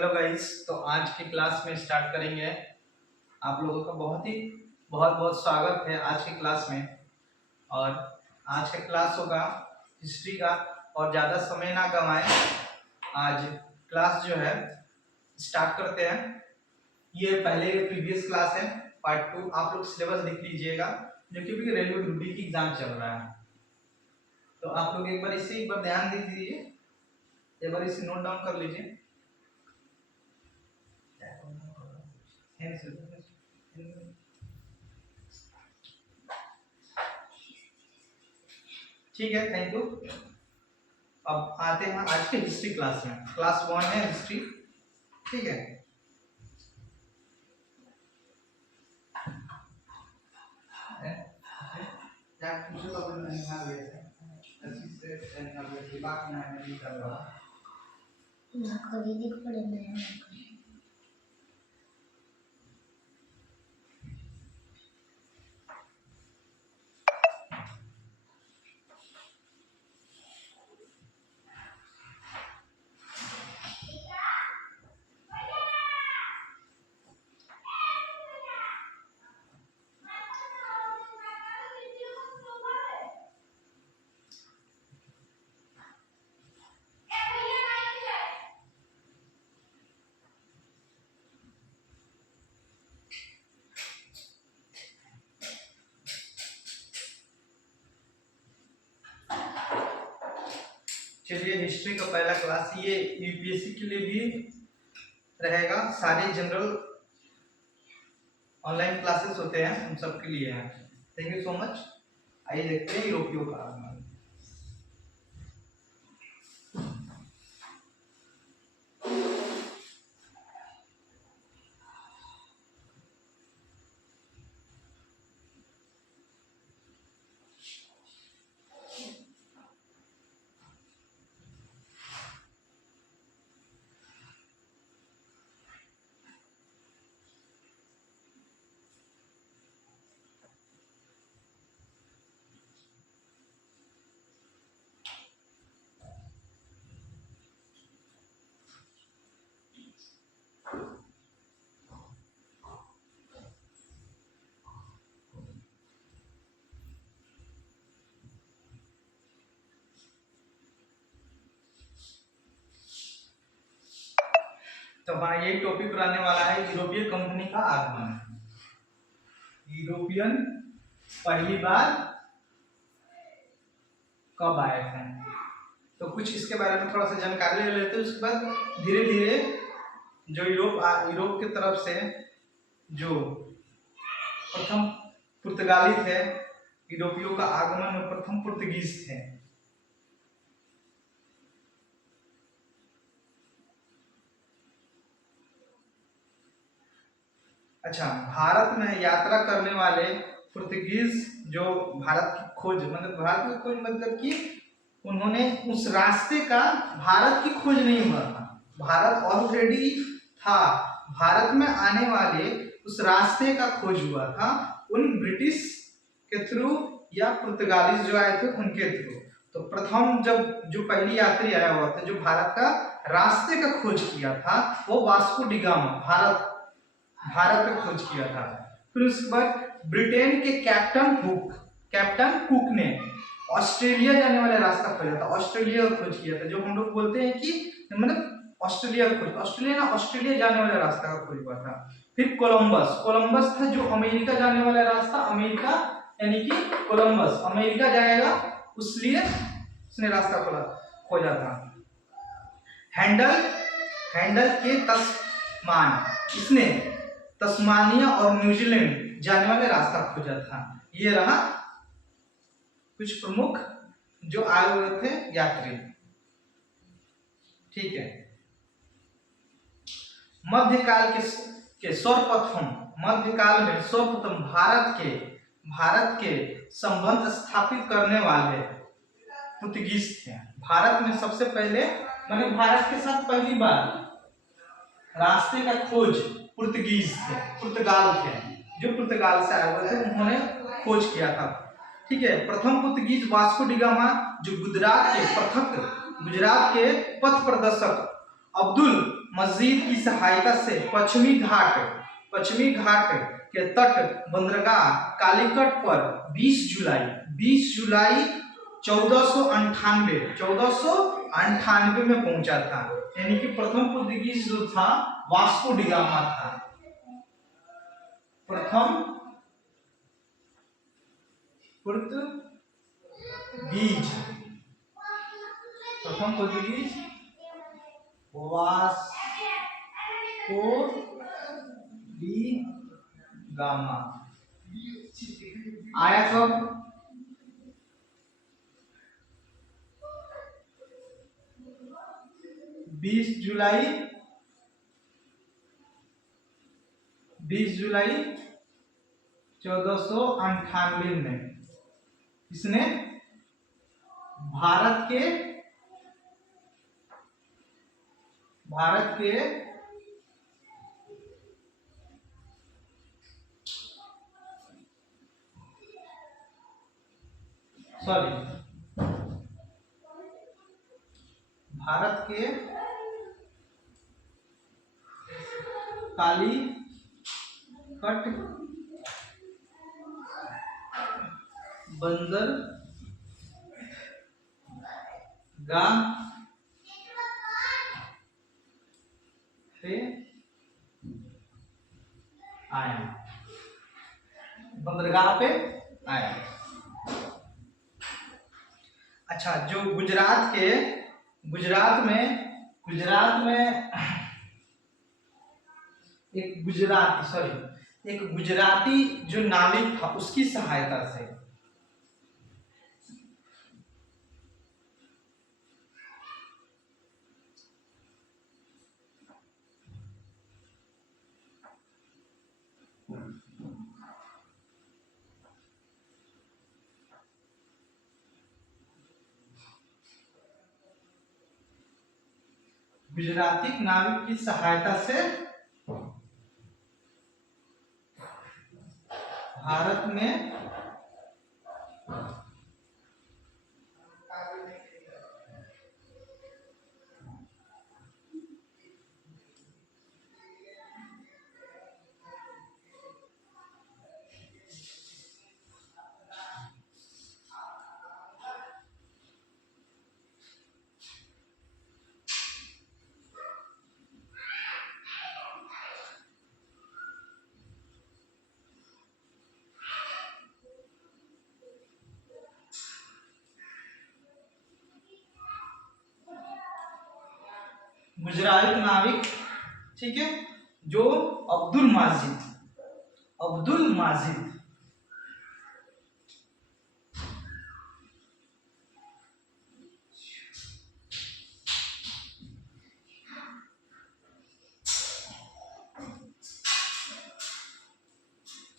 Hello guys, तो आज की क्लास में स्टार्ट करेंगे। आप लोगों का बहुत बहुत स्वागत है आज की क्लास में। और आज का क्लास होगा हिस्ट्री का, और ज़्यादा समय ना गंवाएं, आज क्लास जो है स्टार्ट करते हैं। ये पहले प्रीवियस क्लास है, पार्ट 2। आप लोग सिलेबस देख लीजिएगा, जो कि भी रेलवे ग्रुप डी की एग्जाम चल रहा है। तो आप लोग एक बार ध्यान दे दीजिए, एक बार इसे नोट डाउन कर लीजिए। ठीक है, थैंक यू। अब आते हैं आज के हिस्ट्री क्लास में। क्लास 1 है हिस्ट्री, ठीक है। चलिए, हिस्ट्री का पहला क्लास ये यूपीएससी के लिए भी रहेगा। सारे जनरल ऑनलाइन क्लासेस होते हैं, हम सब के लिए हैं। Thank you so much. आइए देखते हैं यूरोपियों का आगमन। तो हमारा ये टॉपिक रहने वाला है यूरोपीय कंपनी का आगमन। यूरोपियन पहली बार कब आए थे, तो कुछ इसके बारे में थोड़ा सा जानकारी ले लेते हैं। उसके बाद धीरे धीरे जो यूरोप की तरफ से जो प्रथम पुर्तगाली थे, यूरोपियों का आगमन में प्रथम पुर्तगीज थे। अच्छा, भारत में यात्रा करने वाले पुर्तगीज जो भारत की खोज मतलब कि उन्होंने उस रास्ते का, भारत की खोज नहीं हुआ था, भारत ऑलरेडी था, भारत में आने वाले उस रास्ते का खोज हुआ था उन ब्रिटिश के थ्रू या पुर्तगालीज जो आए थे उनके थ्रू। तो प्रथम जो पहली यात्री आया हुआ था, जो भारत का रास्ते का खोज किया था, वो वास्को डी गामा भारत का खोज किया था। फिर उसके बाद ब्रिटेन के कैप्टन कुक ने ऑस्ट्रेलिया जाने वाला रास्ता खोजा था, ऑस्ट्रेलिया का खोज किया था। जो हम लोग बोलते हैं कि मतलब ऑस्ट्रेलिया जाने वाला रास्ता का खोज हुआ था। फिर कोलंबस था जो अमेरिका जाने वाला रास्ता, अमेरिका यानी कि कोलंबस अमेरिका जाएगा, उसलिए उसने रास्ता खोजा था। हैंडल के तस्मान, इसने तस्मानिया और न्यूजीलैंड जाने वाले रास्ता खोजा था। ये रहा कुछ प्रमुख जो आए हुए थे यात्री, ठीक है। मध्यकाल में सर्वप्रथम भारत के संबंध स्थापित करने वाले पुर्तगीज थे। भारत में सबसे पहले, मतलब भारत के साथ पहली बार रास्ते का खोज पुर्तगाल थे, जो पुर्तगाल से आए हुए थे, उन्होंने खोज किया था, ठीक है। प्रथम पुर्तगीज वास्को डी गामा, जो गुजरात के पथ प्रदर्शक अब्दुल मजीद की सहायता से पश्चिमी घाट के तट बंदरगाह कालीकट पर 20 जुलाई 1498 में पहुंचा था। यानी कि प्रथम पुर्तगीज जो था वास्को डिगामा था। प्रथम पुर्तगीज वास्को डी गामा आया कब? 20 जुलाई 1498 में इसने भारत के कालीकट बंदरगाह पे आया। अच्छा, जो गुजरात में एक गुजराती जो नाविक था उसकी सहायता से भारत में गुजराती नाविक, ठीक है, जो अब्दुल माजिद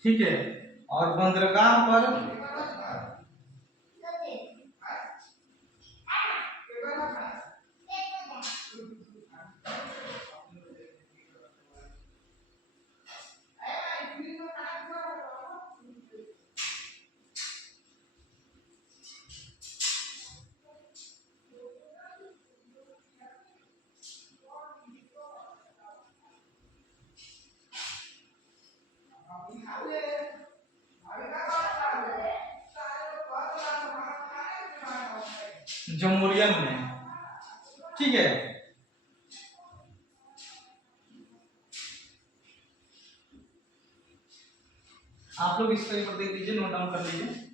ठीक है, और बंदरगाह पर जमोरियन में, ठीक है। आप लोग इस पर देख लीजिए, नोट डाउन कर लीजिए।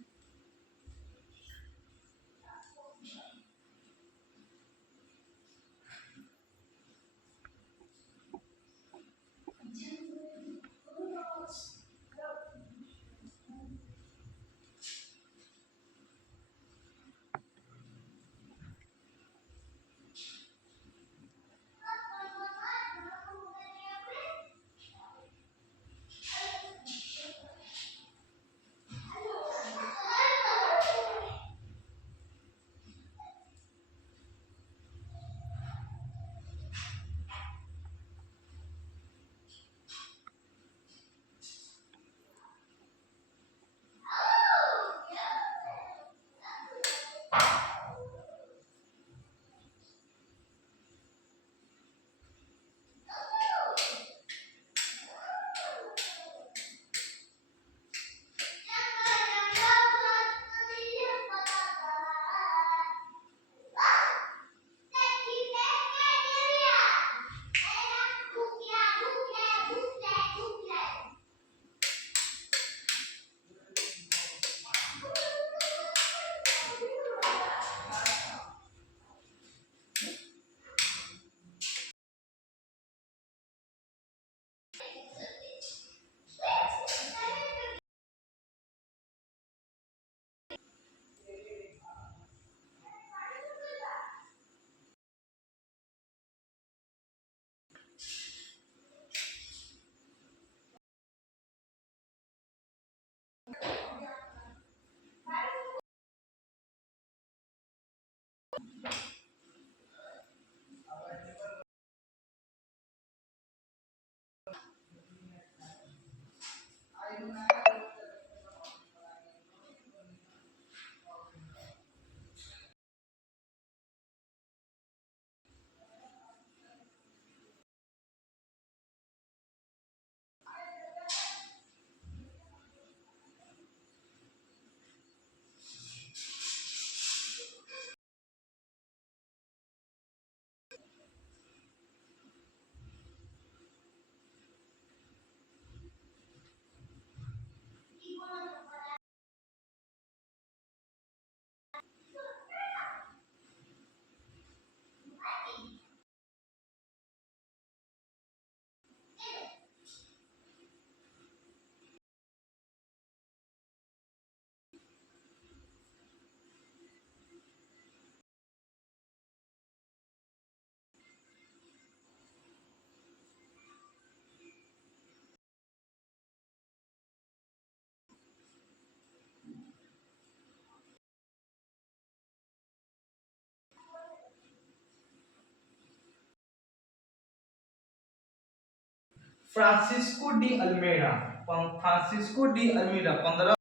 Francisco de Almeida, Francisco de Almeida 15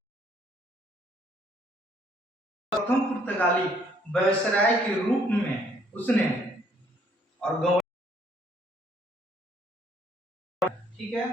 प्रथम पुर्तगाली वायसराय के रूप में उसने और गवर्नर, ठीक है।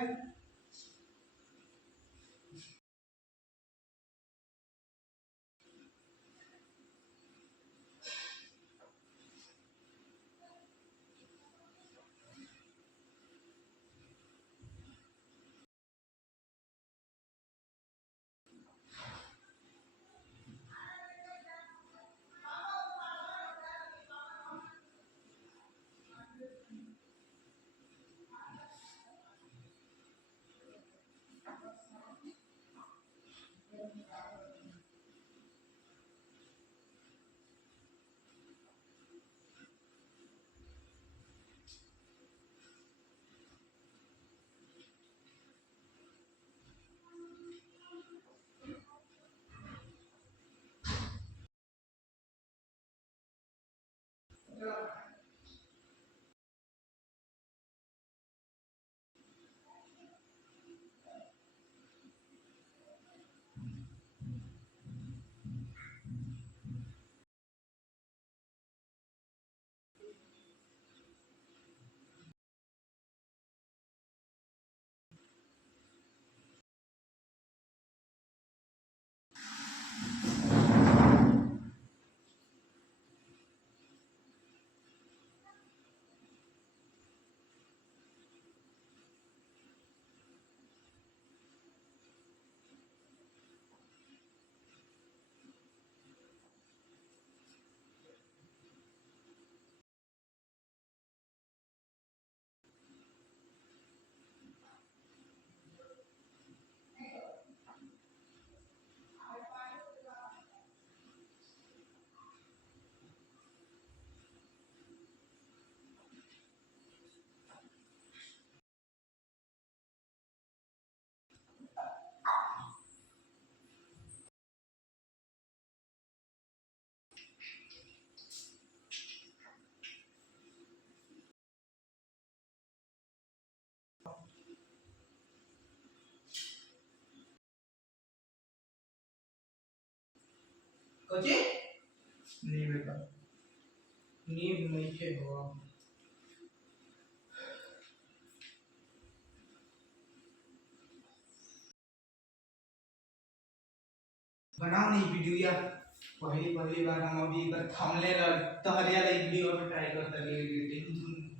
कथी नहीं बेटा, नींद नहीं के हो बनाओ नहीं वीडियो या पहली पहली बार हम अभी एक बार थंबनेल तहरिया लाइक वीडियो में ट्राई करता है एडिटिंग।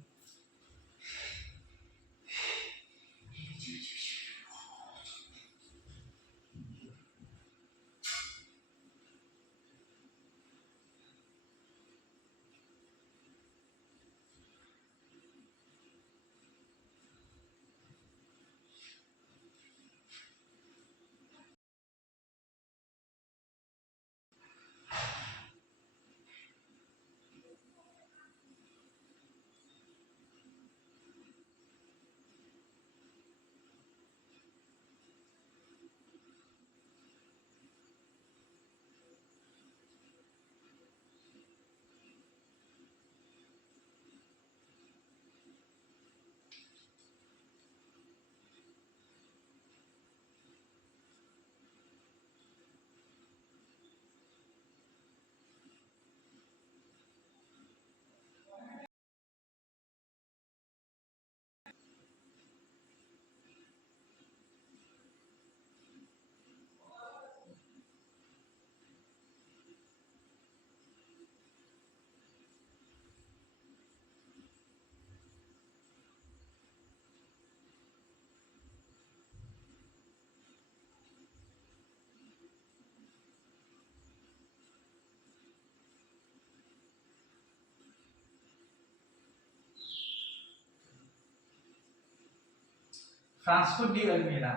फ्रांसिस्को डी अल्मेडा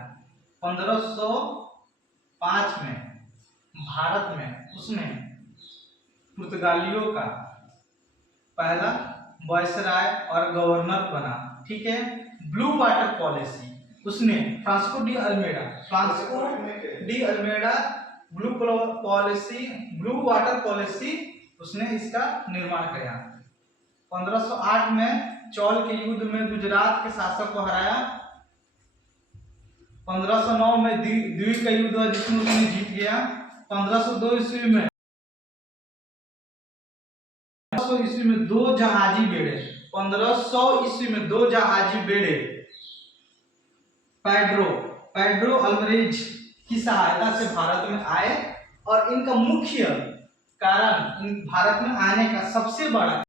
1505 में भारत में उसने पुर्तगालियों का पहला वायसराय और गवर्नर बना। ठीक है। ब्लू वाटर पॉलिसी उसने Francisco de Almeida blue water policy उसने इसका निर्माण किया। 1508 में चौल के युद्ध में गुजरात के शासक को हराया। 1509 में द्वीप का युद्ध हुआ जिसमें उसने जीत गया। 1502 ईस्वी में दो जहाजी बेड़े 1500 ईस्वी में दो जहाजी बेड़े पेड्रो अल्वारेज की सहायता से भारत में आए और इनका मुख्य कारण भारत में आने का सबसे बड़ा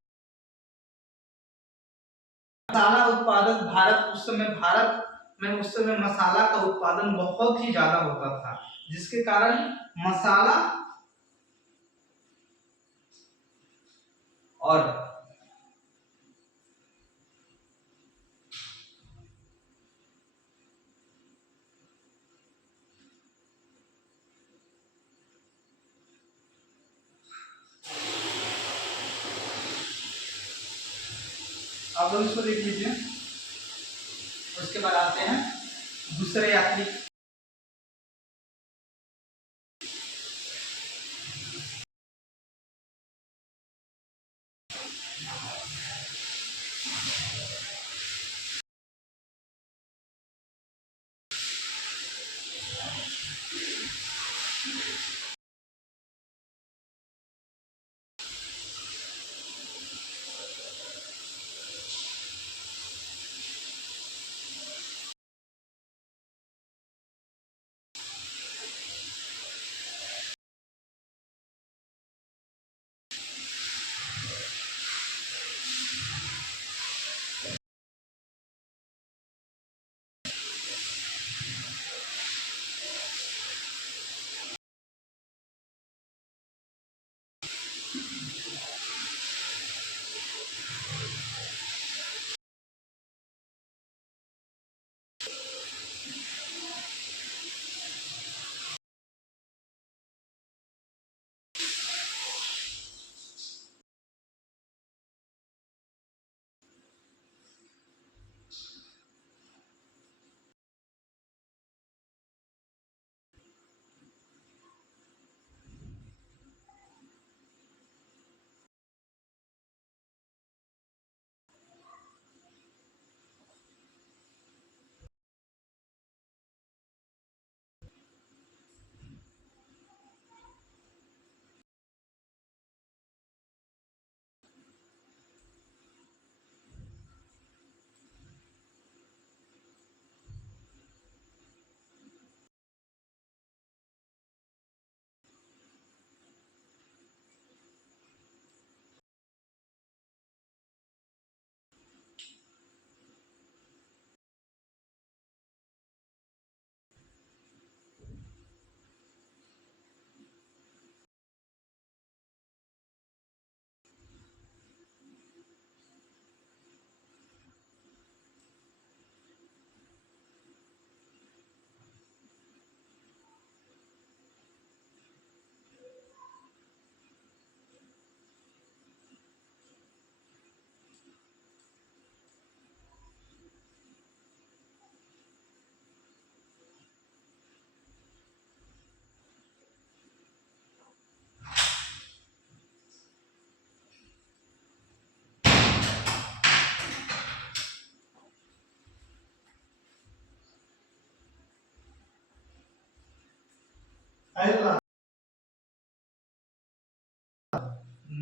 मसाला उत्पादक भारत में उस समय मसाला का उत्पादन बहुत ही ज्यादा होता था, जिसके कारण मसाला और आप लोग इसको देख लीजिए। उसके बाद आते हैं दूसरे यात्री।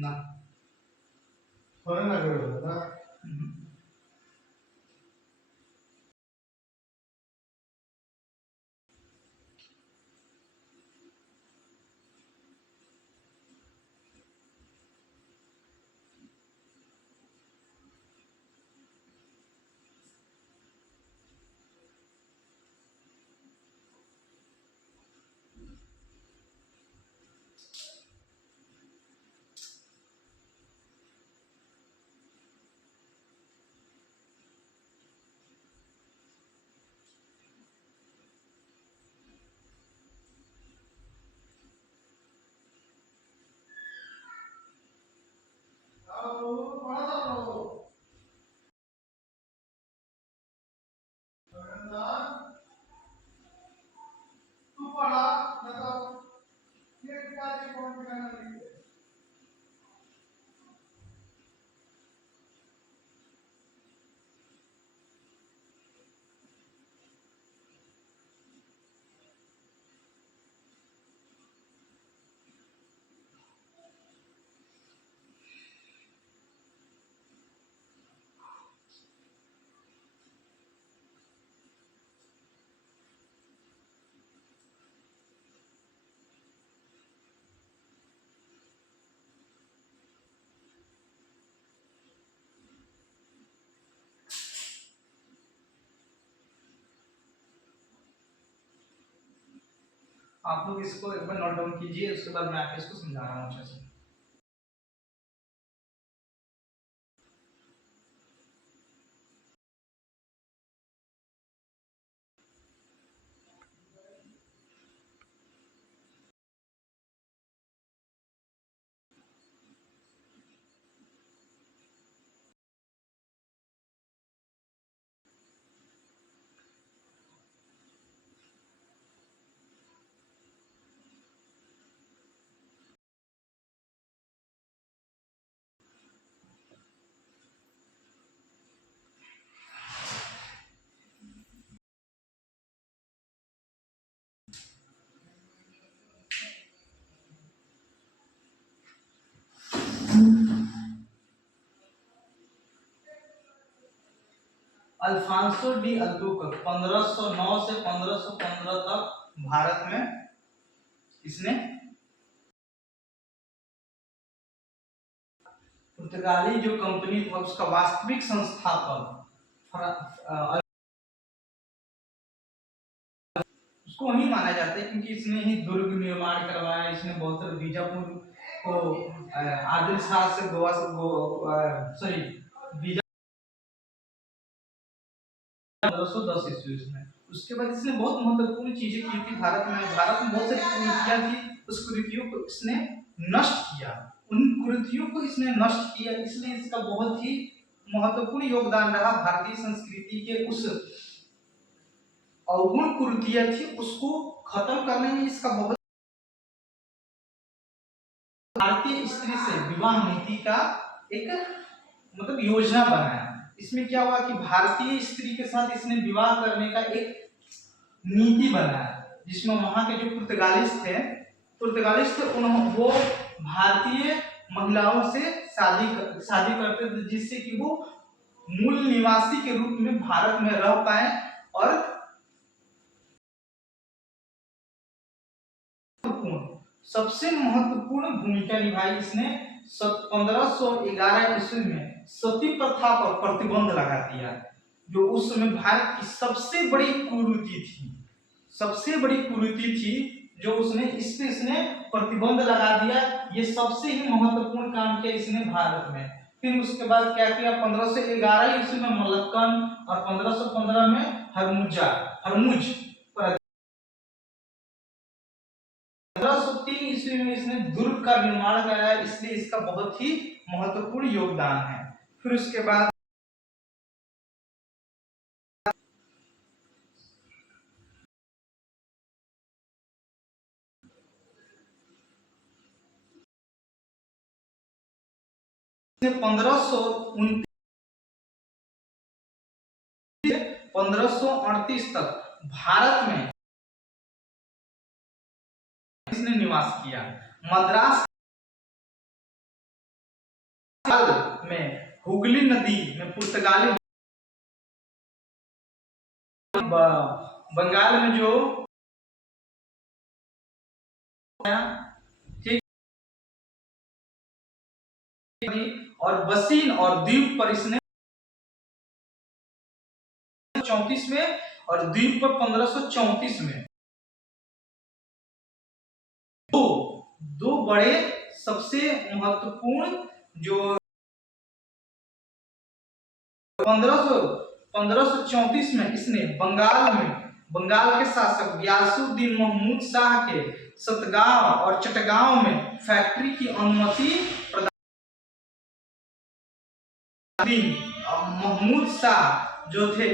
ना आप लोग इसको एक बार नोट डाउन कीजिए, उसके बाद मैं आपको इसको समझा रहा हूँ अच्छे से। अल्फांसो डी अल्बुकर्क 1509 से 1515 तक भारत में इसने पुर्तगाली जो कंपनी था उसका वास्तविक संस्थापक उसको वही माना जाता है, क्योंकि इसने ही दुर्ग निर्माण करवाया। इसने बहुत सारे बीजापुर को आदिल शाह से गोवा से बीजा 1510 ईस्वी में। उसके बाद इसने बहुत महत्वपूर्ण चीजें की थी भारत में बहुत सारी कुरीतियां थी, उस कुरीतियों को इसने नष्ट किया। उन कुरीतियों को इसने नष्ट किया, इसलिए इसका बहुत ही महत्वपूर्ण योगदान रहा। भारतीय संस्कृति के उस अवगुण कुरीतियां थी उसको खत्म करने में इसका बहुत। भारतीय स्त्री से विवाह नीति का एक मतलब योजना बनाया। इसमें क्या हुआ कि भारतीय स्त्री के साथ इसने विवाह करने का एक नीति बनाया, जिसमें वहां के जो पुर्तगालिस्ट थे उन्होंने वो भारतीय महिलाओं से शादी करते थे, जिससे कि वो मूल निवासी के रूप में भारत में रह पाए। और सबसे महत्वपूर्ण भूमिका निभाई इसने 1511 ईस्वी में सती प्रथा पर प्रतिबंध लगा दिया, जो उस समय भारत की सबसे बड़ी कुरीति थी। जो उसने इस पे इसने प्रतिबंध लगा दिया। ये सबसे ही महत्वपूर्ण काम किया इसने भारत में। फिर उसके बाद क्या किया, 1511 ईस्वी में मलक्कन और 1515 में हरमुज 1503 ईस्वी में इसने दुर्ग का निर्माण कराया, इसलिए इसका बहुत ही महत्वपूर्ण योगदान है। फिर उसके बाद 1538 तक भारत में इसने निवास किया। मद्रास में हुगली नदी में पुर्तगाली बंगाल में जो और बसीन और द्वीप पर इसने 34 में और द्वीप पर 1534 में दो बड़े सबसे महत्वपूर्ण जो 1534 में इसने बंगाल के शासक गयासुद्दीन महमूद शाह के सतगांव और चटगांव में फैक्ट्री की अनुमति महमूद शाह जो थे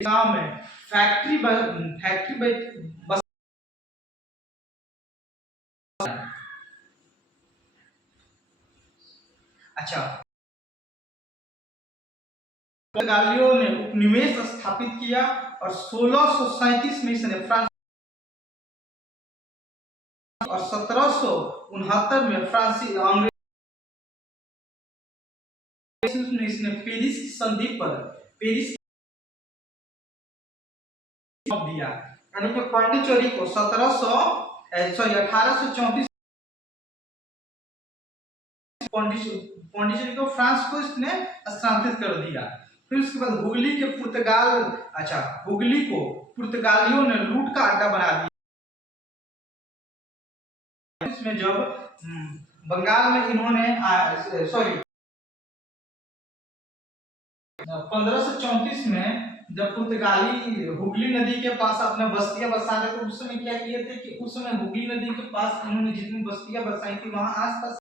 गांव में फैक्ट्री बस। अच्छा, पुर्तगालियों ने उपनिवेश स्थापित किया और 1637 में इसने फ्रांस और 1769 में फ्रांसीसी अंग्रेज ने इसने पेरिस की संधि पर पेरिस दिया, यानी कि पांडिचेरी को 1834 पांडिचेरी को फ्रांस को इसने स्थानांतरित कर दिया। फिर उसके बाद हुगली के हुगली को पुर्तगालियों ने लूट का अड्डा बना दिया। इसमें जब बंगाल में इन्होंने 1534 में जब पुर्तगाली हुगली नदी के पास अपने बस्तियां बसा रहे थे, उस समय क्या किए थे कि उस समय हुगली नदी के पास इन्होंने जितनी बस्तियां बसाई थी वहां आसपास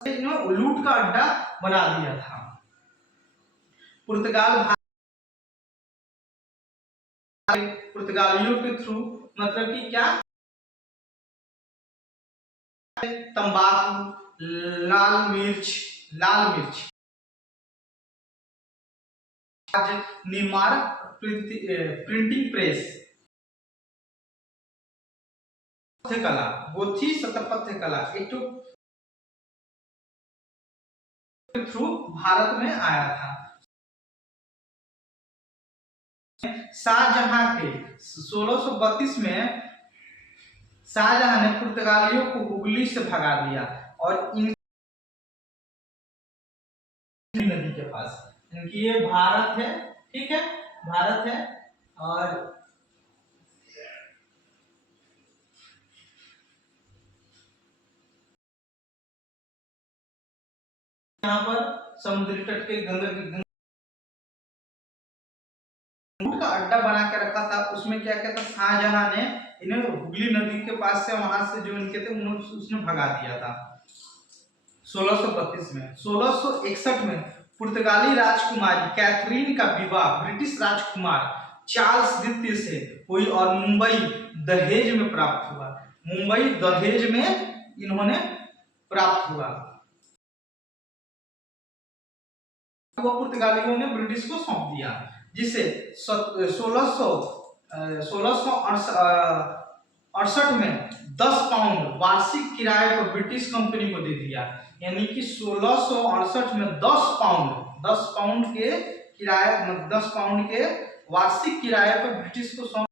इन्होंने लूट का अड्डा बना दिया था। पुर्तगालियों के थ्रू मतलब कि क्या, तंबाकू, लाल मिर्च निर्माण, प्रिंटिंग प्रेस, कला, गोथी स्थापत्य कला के थ्रू भारत में आया था। शाहजहां के 1632 में शाहजहां ने पुर्तगालियों को हुगली से भगा दिया और इन नदी के पास, इनकी ये भारत है, ठीक है, भारत है। और यहाँ पर समुद्री तट के गंगा का अड्डा बना के रखा था। उसमें क्या क्या था, शाहजहां ने इन्हें हुगली नदी के पास से वहां से जो इनके थे उसने भगा दिया था 1632 में। 1661 में पुर्तगाली राजकुमारी कैथरीन का विवाह ब्रिटिश राजकुमार चार्ल्स द्वितीय से हुई और मुंबई दहेज में प्राप्त हुआ। मुंबई दहेज में इन्होंने प्राप्त हुआ। वो पुर्तगालियों ने ब्रिटिश को सौंप दिया, जिसे 1668 में 10 पाउंड वार्षिक किराए पर ब्रिटिश कंपनी को दे दिया। यानी कि 1668 में 10 पाउंड के किराए, 10 पाउंड के वार्षिक किराए पर ब्रिटिश को सौंप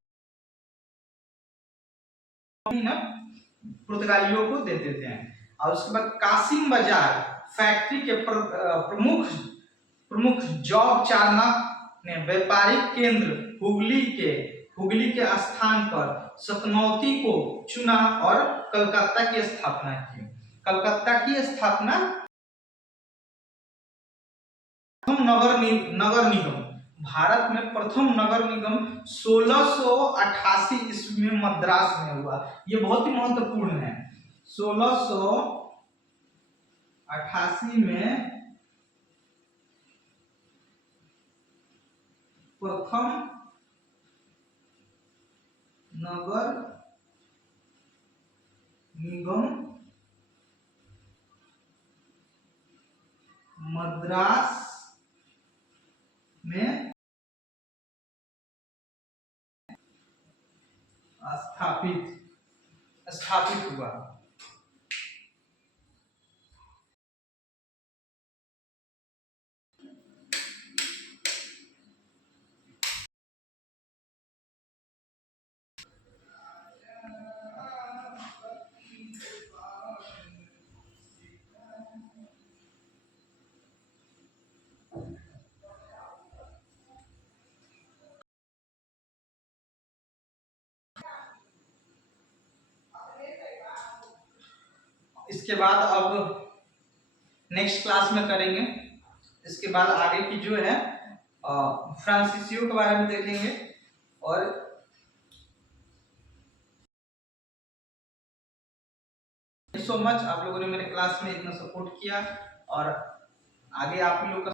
पुर्तगालियों को दे देते हैं। और उसके बाद कासिम बाजार फैक्ट्री के प्रमुख जॉब चार्नक ने व्यापारिक केंद्र हुगली के स्थान पर सतनौती को चुना और कलकत्ता की स्थापना की। कलकत्ता की स्थापना नगर निगम, भारत में प्रथम नगर निगम 1688 ईस्वी में मद्रास में हुआ। ये बहुत ही महत्वपूर्ण है। 1688 में प्रथम नगर निगम मद्रास में स्थापित हुआ। इसके बाद अब नेक्स्ट क्लास में करेंगे। इसके बाद आगे की जो है फ्रांसीसियों के बारे में देखेंगे और सो मच, आप लोगों ने मेरे क्लास में इतना सपोर्ट किया और आगे आप लोग का